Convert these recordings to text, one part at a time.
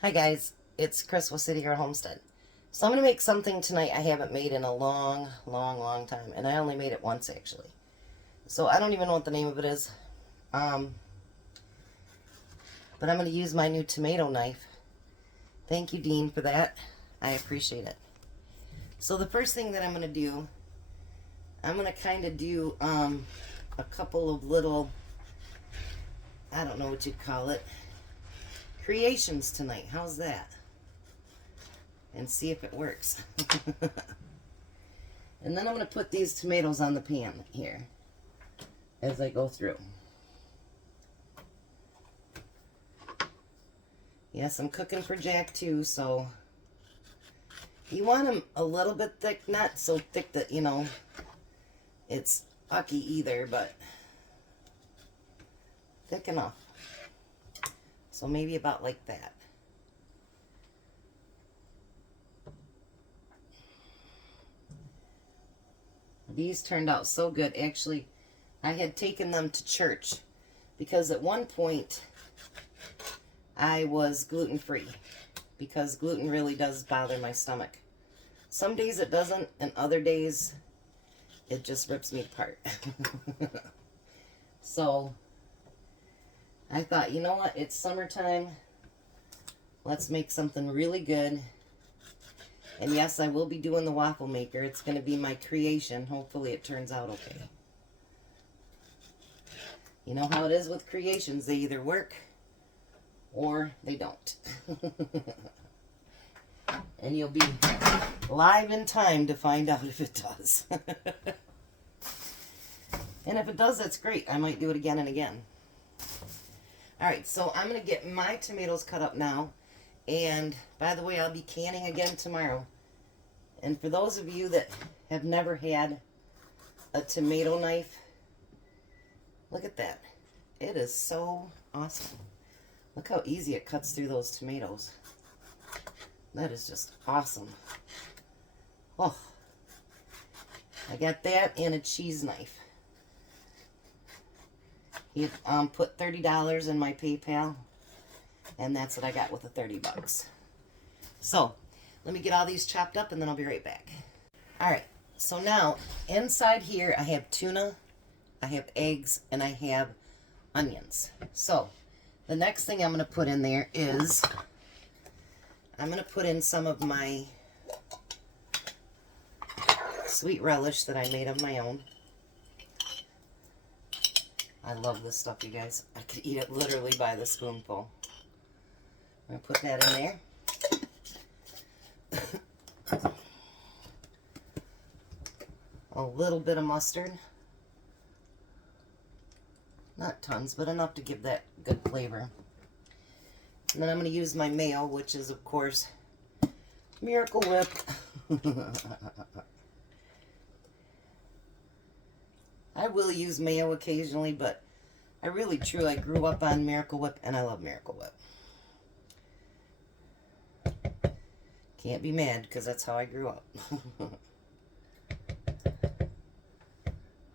Hi guys, it's Chris with City Girl Homestead. So I'm going to make something tonight I haven't made in a long time. And I only made it once actually. So I don't even know what the name of it is. But I'm going to use my new tomato knife. Thank you, Dean, for that. I appreciate it. So the first thing that I'm going to do, I'm going to kind of do a couple of little, I don't know what you'd call it, creations tonight. How's that? And see if it works. And then I'm going to put these tomatoes on the pan here as I go through. Yes, I'm cooking for Jack too, so you want them a little bit thick, not so thick that, you know, it's ucky either, but thick enough. So maybe about like that. These turned out so good. Actually, I had taken them to church because at one point I was gluten-free because gluten really does bother my stomach. Some days it doesn't, and other days it just rips me apart. So I thought, you know what, it's summertime. Let's make something really good. And yes, I will be doing the waffle maker. It's going to be my creation. Hopefully it turns out okay. You know how it is with creations. They either work or they don't. And you'll be live in time to find out if it does. And if it does, that's great. I might do it again and again. Alright, so I'm going to get my tomatoes cut up now. And by the way, I'll be canning again tomorrow. And for those of you that have never had a tomato knife, look at that. It is so awesome. Look how easy it cuts through those tomatoes. That is just awesome. Oh, I got that and a cheese knife. He put $30 in my PayPal. And that's what I got with the 30 bucks. So, let me get all these chopped up and then I'll be right back. Alright, so now, inside here I have tuna, I have eggs, and I have onions. So, the next thing I'm going to put in there is, I'm going to put in some of my sweet relish that I made of my own. I love this stuff, you guys. I could eat it literally by the spoonful. I'm going to put that in there. A little bit of mustard. Not tons, but enough to give that good flavor. And then I'm going to use my mayo, which is, of course, Miracle Whip. I will use mayo occasionally, but I really, truly, I grew up on Miracle Whip, and I love Miracle Whip. Can't be mad, because that's how I grew up.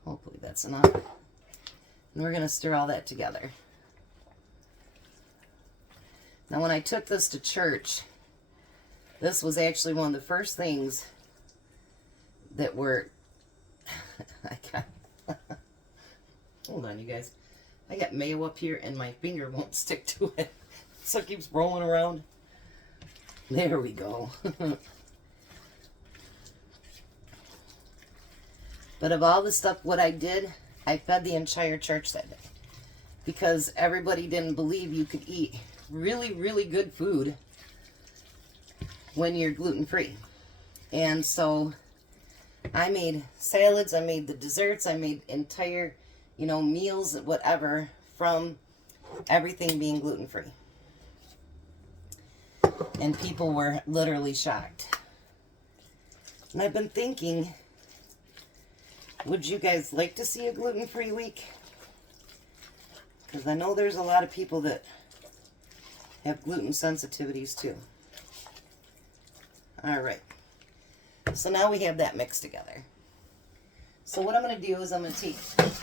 Hopefully that's enough. And we're going to stir all that together. Now when I took this to church, this was actually one of the first things that were... I got... Hold on, you guys. I got mayo up here and my finger won't stick to it. So it keeps rolling around. There we go. But of all the stuff, what I did, I fed the entire church that day. Because everybody didn't believe you could eat really good food when you're gluten-free. And so I made salads, I made the desserts, I made entire, you know, meals, whatever, from everything being gluten-free. And people were literally shocked. And I've been thinking, would you guys like to see a gluten-free week? Because I know there's a lot of people that have gluten sensitivities too. Alright. So now we have that mixed together. So what I'm going to do is I'm going to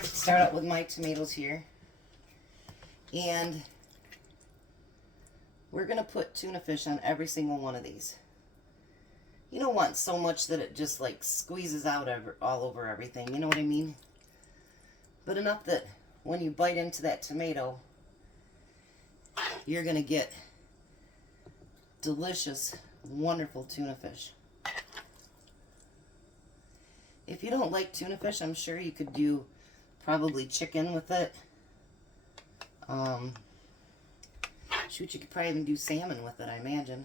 start out with my tomatoes here. And we're going to put tuna fish on every single one of these. You don't want so much that it just like squeezes out all over everything, you know what I mean? But enough that when you bite into that tomato, you're going to get delicious, wonderful tuna fish. If you don't like tuna fish, I'm sure you could do probably chicken with it. Shoot, you could probably even do salmon with it, I imagine.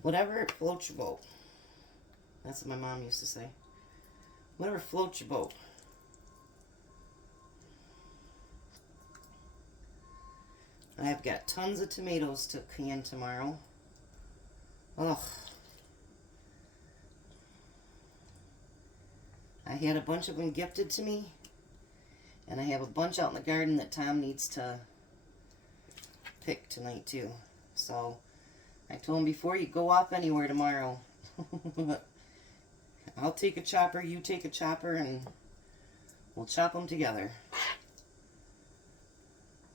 Whatever floats your boat. That's what my mom used to say. Whatever floats your boat. I've got tons of tomatoes to can tomorrow. Ugh. I had a bunch of them gifted to me. And I have a bunch out in the garden that Tom needs to pick tonight too. So I told him, before you go off anywhere tomorrow, I'll take a chopper, you take a chopper, and we'll chop them together.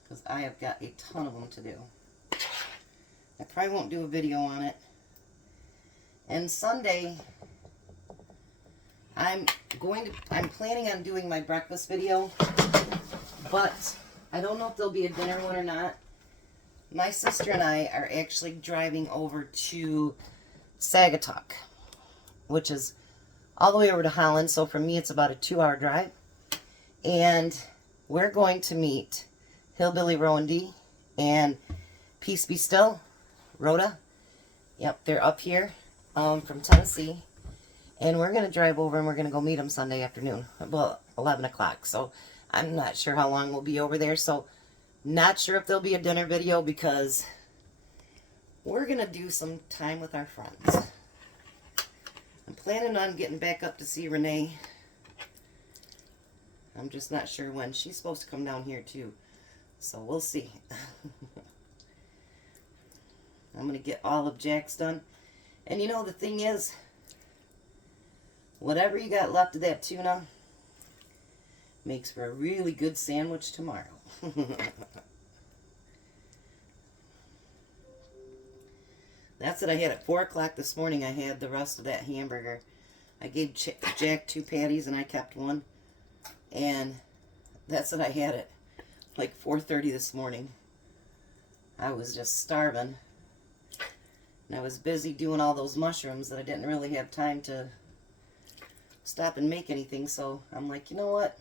Because I have got a ton of them to do. I probably won't do a video on it. And Sunday, I'm planning on doing my breakfast video, but I don't know if there'll be a dinner one or not. My sister and I are actually driving over to Sagatuck, which is all the way over to Holland. So for me, it's about a 2-hour drive. And we're going to meet Hillbilly Rowandy and Peace Be Still, Rhoda. Yep, they're up here from Tennessee. And we're going to drive over and we're going to go meet them Sunday afternoon, about 11 o'clock. So I'm not sure how long we'll be over there. So not sure if there'll be a dinner video because we're going to do some time with our friends. I'm planning on getting back up to see Renee. I'm just not sure when. She's supposed to come down here too. So we'll see. I'm going to get all of Jack's done. And you know, the thing is, whatever you got left of that tuna makes for a really good sandwich tomorrow. That's what I had at 4 o'clock this morning. I had the rest of that hamburger. I gave Jack 2 patties and I kept one. And that's what I had at like 4:30 this morning. I was just starving. And I was busy doing all those mushrooms that I didn't really have time to stop and make anything. So I'm like, you know what?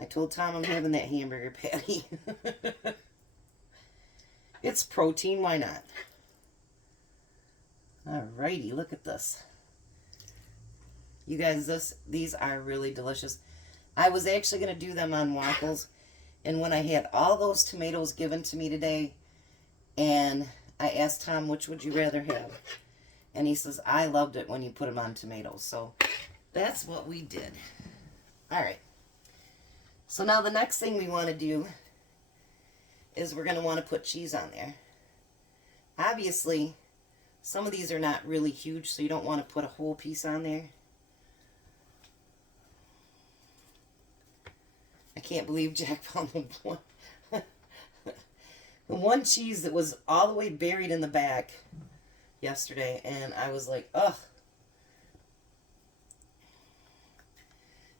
I told Tom I'm having that hamburger patty. It's protein, why not? Alrighty, look at this. You guys, these are really delicious. I was actually going to do them on waffles. And when I had all those tomatoes given to me today, and I asked Tom, which would you rather have? And he says, I loved it when you put them on tomatoes. So that's what we did. Alright. So now the next thing we want to do is we're going to want to put cheese on there. Obviously, some of these are not really huge, so you don't want to put a whole piece on there. I can't believe Jack found the one cheese that was all the way buried in the back yesterday, and I was like, ugh.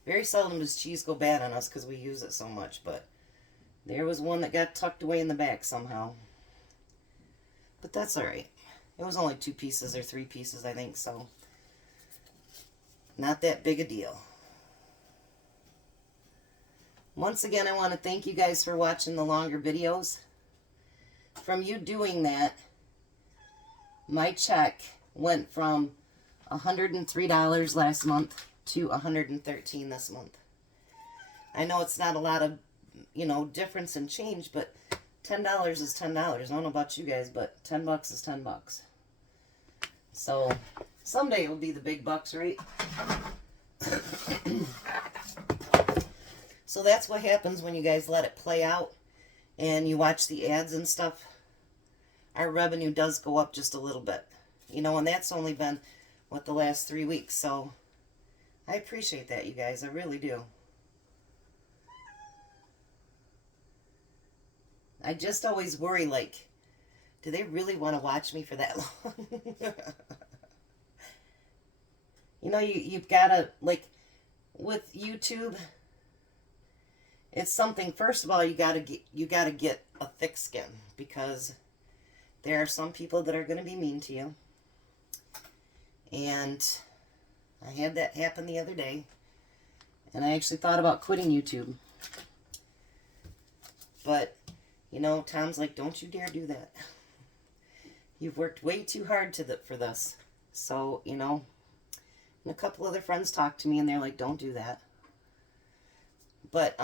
Very seldom does cheese go bad on us because we use it so much, but there was one that got tucked away in the back somehow. But that's alright. It was only 2 pieces or 3 pieces, I think, so not that big a deal. Once again, I want to thank you guys for watching the longer videos. From you doing that, my check went from $103 last month to $113 this month. I know it's not a lot of, difference in change, but $10 is $10. I don't know about you guys, but $10 is $10. So someday it'll be the big bucks, right? So that's what happens when you guys let it play out and you watch the ads and stuff. Our revenue does go up just a little bit. And that's only been, the last 3 weeks. So I appreciate that, you guys. I really do. I just always worry, like, do they really want to watch me for that long? You know, you've got to, like, with YouTube, it's something, first of all, you got to get a thick skin, because there are some people that are going to be mean to you. And I had that happen the other day, and I actually thought about quitting YouTube. But, you know, Tom's like, don't you dare do that. You've worked way too hard for this. So, you know, and a couple other friends talked to me, and they're like, don't do that. But,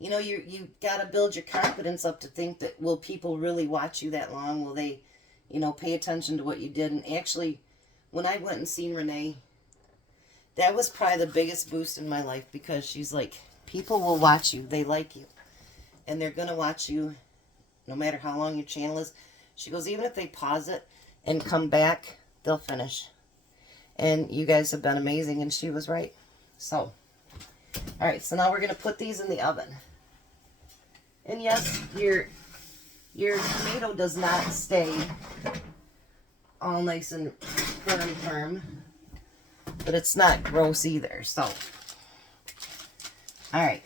you know, you got to build your confidence up to think that, will people really watch you that long? Will they, you know, pay attention to what you did? And actually, when I went and seen Renee, that was probably the biggest boost in my life, because she's like, people will watch you. They like you. And they're going to watch you no matter how long your channel is. She goes, even if they pause it and come back, they'll finish. And you guys have been amazing. And she was right. So, all right. So now we're going to put these in the oven. And yes, your tomato does not stay all nice and firm. But it's not gross either. So, all right.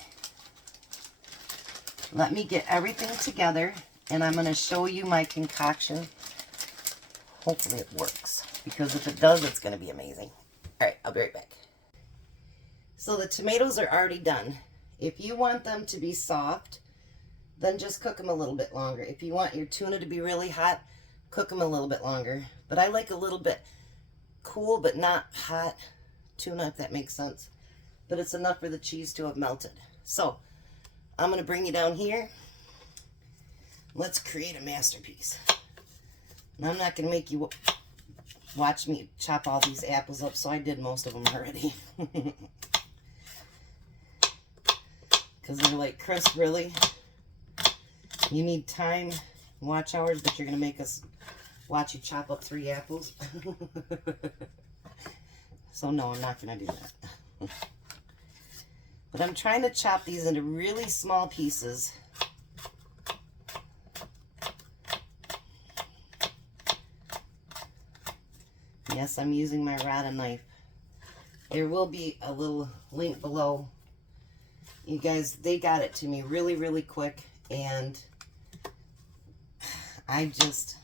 Let me get everything together, and I'm going to show you my concoction. Hopefully it works, because if it does, it's going to be amazing. All right, I'll be right back. So the tomatoes are already done. If you want them to be soft, then just cook them a little bit longer. If you want your tuna to be really hot, cook them a little bit longer. But I like a little bit cool but not hot tuna, if that makes sense. But it's enough for the cheese to have melted. So I'm going to bring you down here. Let's create a masterpiece. And I'm not going to make you watch me chop all these apples up, so I did most of them already. Because they're like, Chris, really? You need time, watch hours, but you're going to make us watch you chop up 3 apples? So no, I'm not going to do that. But I'm trying to chop these into really small pieces. Yes, I'm using my rod and knife. There will be a little link below. You guys, they got it to me really, really quick. And I just...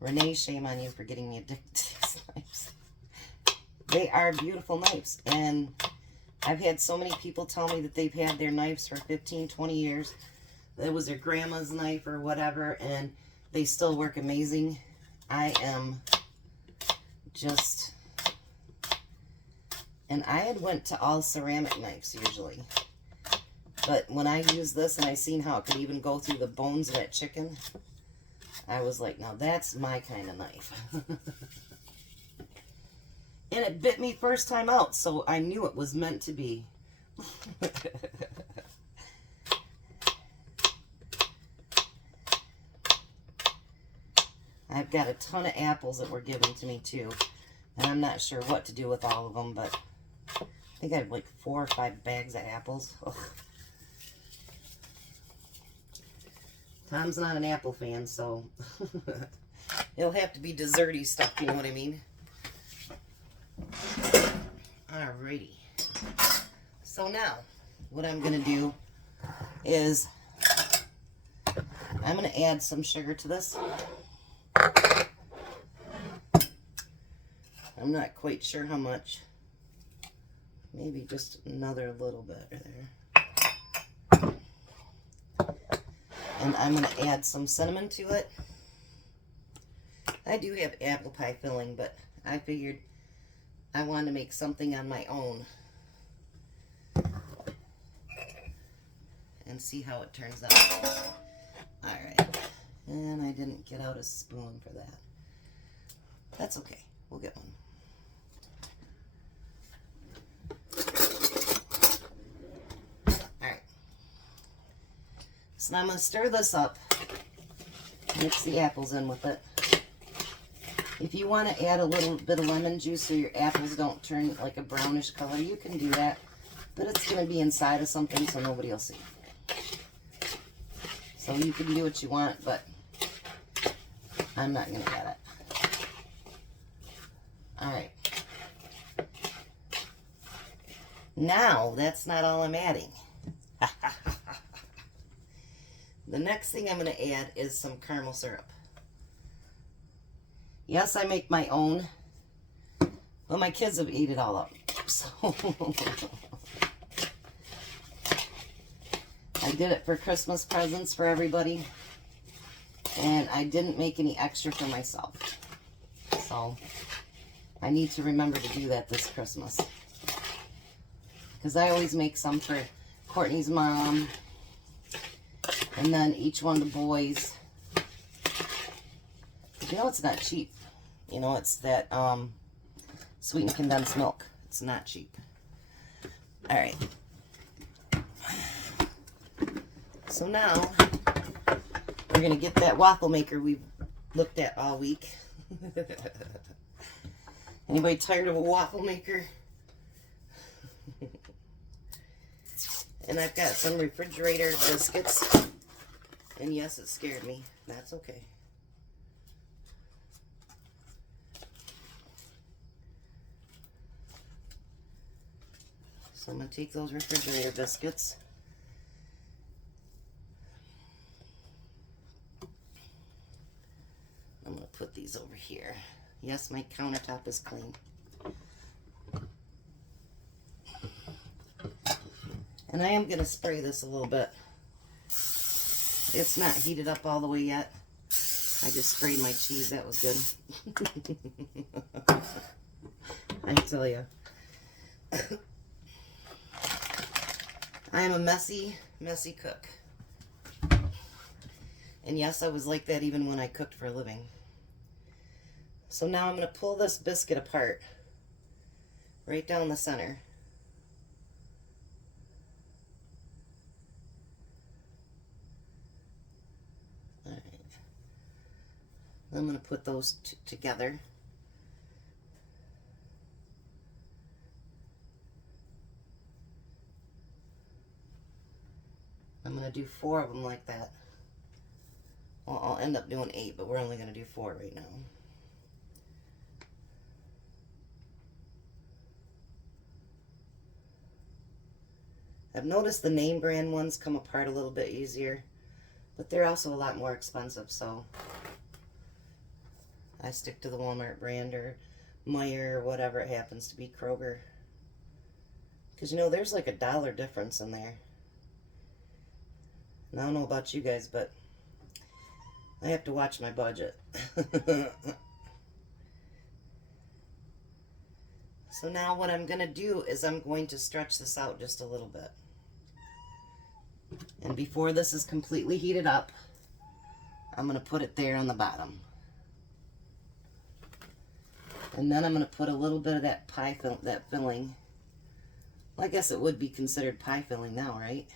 Renee, shame on you for getting me addicted to these knives. They are beautiful knives. And I've had so many people tell me that they've had their knives for 15, 20 years. That was their grandma's knife or whatever, and they still work amazing. I am just... And I had went to all ceramic knives usually. But when I used this and I seen how it could even go through the bones of that chicken, I was like, now that's my kind of knife. And it bit me first time out, so I knew it was meant to be. I've got a ton of apples that were given to me too. And I'm not sure what to do with all of them, but I think I have like 4 or 5 bags of apples. Ugh. Tom's not an apple fan, so it'll have to be desserty stuff, you know what I mean? Alrighty. So now, what I'm going to do is I'm going to add some sugar to this. I'm not quite sure how much. Maybe just another little bit right there. And I'm going to add some cinnamon to it. I do have apple pie filling, but I figured I wanted to make something on my own and see how it turns out. Alright. And I didn't get out a spoon for that. That's okay. We'll get one. Alright. So now I'm going to stir this up. Mix the apples in with it. If you want to add a little bit of lemon juice so your apples don't turn like a brownish color, you can do that. But it's going to be inside of something so nobody will see. So you can do what you want, but I'm not going to get it. All right. Now, that's not all I'm adding. The next thing I'm going to add is some caramel syrup. Yes, I make my own. Well, my kids have ate it all up. So I did it for Christmas presents for everybody. And I didn't make any extra for myself. So I need to remember to do that this Christmas. Because I always make some for Courtney's mom. And then each one of the boys. You know, it's not cheap. You know, it's that sweetened condensed milk. It's not cheap. All right. So now we're going to get that waffle maker we've looked at all week. Anybody tired of a waffle maker? And I've got some refrigerator biscuits. And yes, it scared me. That's okay. So I'm going to take those refrigerator biscuits. I'm going to put these over here. Yes, my countertop is clean. And I am going to spray this a little bit. It's not heated up all the way yet. I just sprayed my cheese. That was good. I tell you. I am a messy, messy cook. And yes, I was like that even when I cooked for a living. So now I'm going to pull this biscuit apart. Right down the center. Alright. I'm going to put those together. I'm going to do 4 of them like that. Well, I'll end up doing 8, but we're only going to do 4 right now. I've noticed the name brand ones come apart a little bit easier, but they're also a lot more expensive, so I stick to the Walmart brand or Meijer or whatever it happens to be, Kroger. Because, you know, there's like $1 difference in there. And I don't know about you guys, but I have to watch my budget. So now what I'm going to do is I'm going to stretch this out just a little bit. And before this is completely heated up, I'm going to put it there on the bottom. And then I'm going to put a little bit of that that filling. Well, I guess it would be considered pie filling now, right?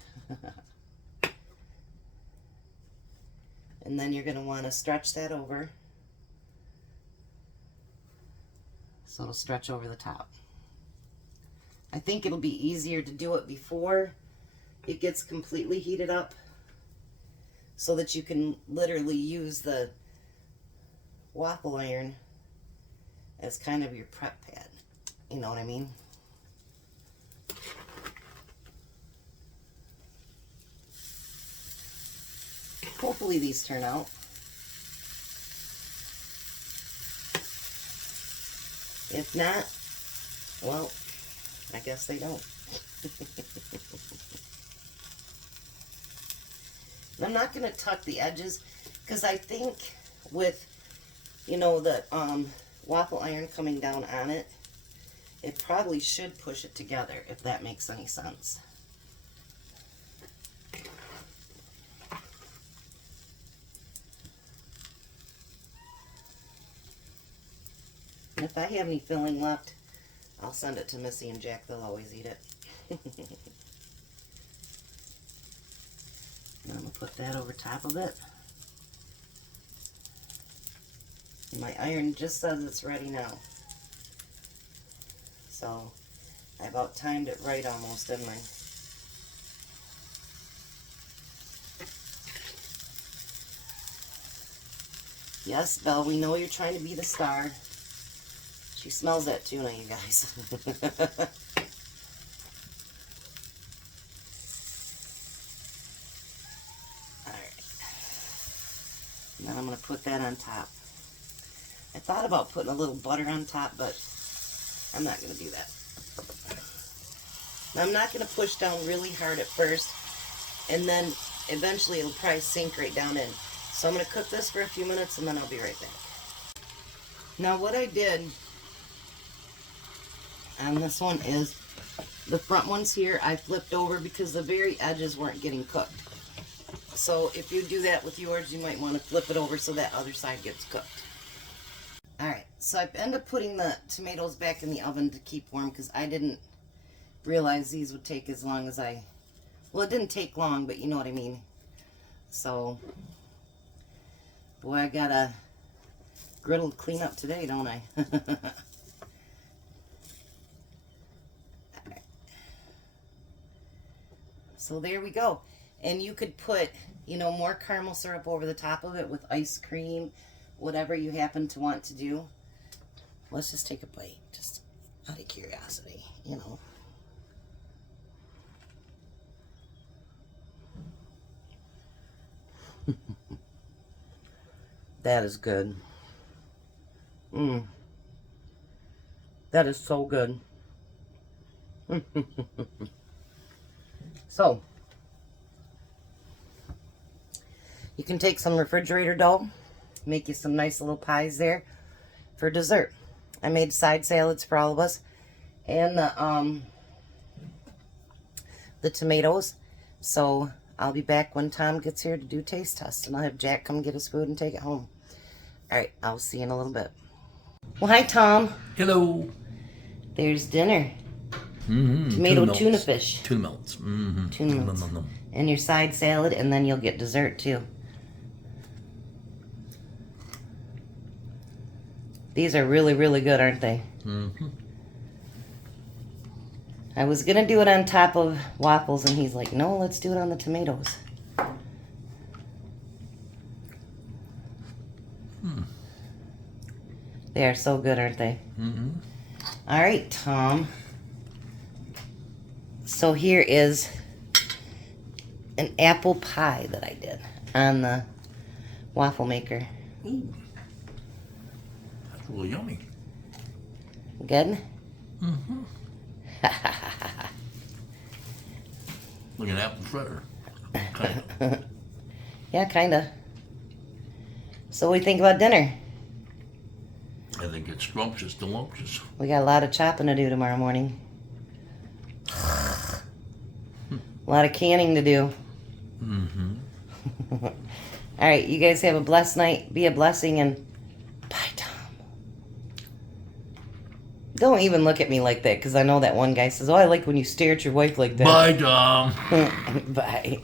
And then you're going to want to stretch that over. So it'll stretch over the top. I think it'll be easier to do it before it gets completely heated up, so that you can literally use the waffle iron as kind of your prep pad. You know what I mean? Hopefully these turn out. If not, well, I guess they don't. I'm not going to tuck the edges, because I think with, you know, the waffle iron coming down on it, it probably should push it together, if that makes any sense. And if I have any filling left, I'll send it to Missy and Jack. They'll always eat it. And I'm going to put that over top of it. And my iron just says it's ready now. So I about timed it right almost, didn't I? Yes, Belle, we know you're trying to be the star. She smells that tuna, you guys. Alright. Now I'm going to put that on top. I thought about putting a little butter on top, but I'm not going to do that. Now, I'm not going to push down really hard at first, and then eventually it'll probably sink right down in. So I'm going to cook this for a few minutes, and then I'll be right back. Now, what I did on this one is the front ones here I flipped over because the very edges weren't getting cooked. So if you do that with yours, you might want to flip it over so that other side gets cooked. Alright, so I ended up putting the tomatoes back in the oven to keep warm because I didn't realize these would take as long as well, it didn't take long, but you know what I mean. So, boy, I got a griddle to clean up today, don't I? So there we go. And you could put, you know, more caramel syrup over the top of it with ice cream, whatever you happen to want to do. Let's just take a bite, just out of curiosity, you know. That is good. That is so good. So, you can take some refrigerator dough, make you some nice little pies there for dessert. I made side salads for all of us, and the tomatoes. So I'll be back when Tom gets here to do taste test, and I'll have Jack come get his food and take it home. All right, I'll see you in a little bit. Well, hi, Tom. Hello. There's dinner. Tomato tuna fish. Tuna melts. Tuna melts. And your side salad, and then you'll get dessert too. These are really, really good, aren't they? I was going to do it on top of waffles, and he's like, no, let's do it on the tomatoes. They are so good, aren't they? All right, Tom. So here is an apple pie that I did on the waffle maker. Ooh. That's really yummy. Good? Like an apple fritter. Kind of. Yeah, kind of. So what do you think about dinner? I think it's scrumptious, delumptious. We got a lot of chopping to do tomorrow morning. A lot of canning to do. All right, you guys have a blessed night. Be a blessing, and bye, Tom. Don't even look at me like that, because I know that one guy says, oh, I like when you stare at your wife like that. Bye, Tom. Bye.